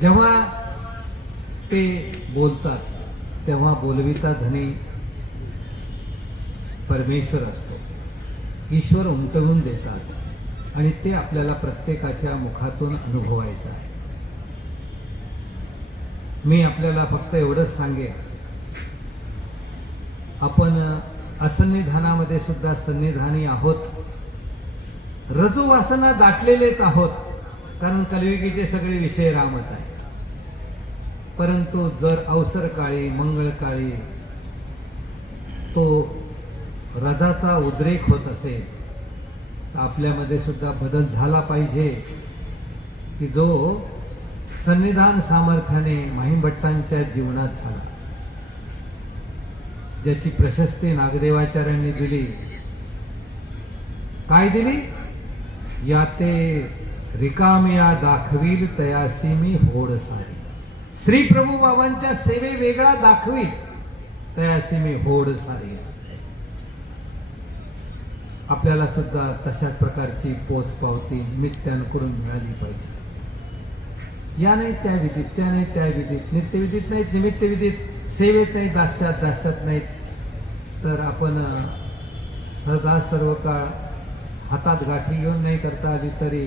जेव्हा ते बोलतात तेव्हा बोलविता धनी परमेश्वर असतो. ईश्वर उमटवून देतात आणि ते आपल्याला प्रत्येकाच्या मुखातून अनुभवायचं आहे. मी आपल्याला फक्त एवढंच सांगेन, आपण असन्निधानामध्ये सुद्धा सन्निधानी आहोत. रजोवासना दाटलेलेच आहोत, कारण कलियुगीचे सगळे विषय रामच आहेत. परंतु जर अवसर काळी मंगळ काळी तो रजाचा उद्रेक होत असेल तर आपल्यामध्ये सुद्धा बदल झाला पाहिजे, की जो सन्निधान सामर्थ्याने माहीमभट्टांच्या जीवनात झाला, ज्याची प्रशस्ती नागदेवाचार्यांनी दिली. काय दिली? या ते रिकाम्या दाखवील तयासी मी होड सारी. श्री प्रभू बाबांच्या सेवे वेगळा दाखवील तयासी मी होड सारी. आपल्याला सुद्धा तशाच प्रकारची पोच पावती नित्यांकडून मिळाली पाहिजे. या नाही त्या विधीत, त्या नाही त्या विधीत, नित्यविधीत नाहीत, निमित्तविधीत, सेवेत नाही, दास्यात दास्यात नाहीत, तर आपण सदा सर्व काळ हातात गाठी घेऊन नाही करता आली तरी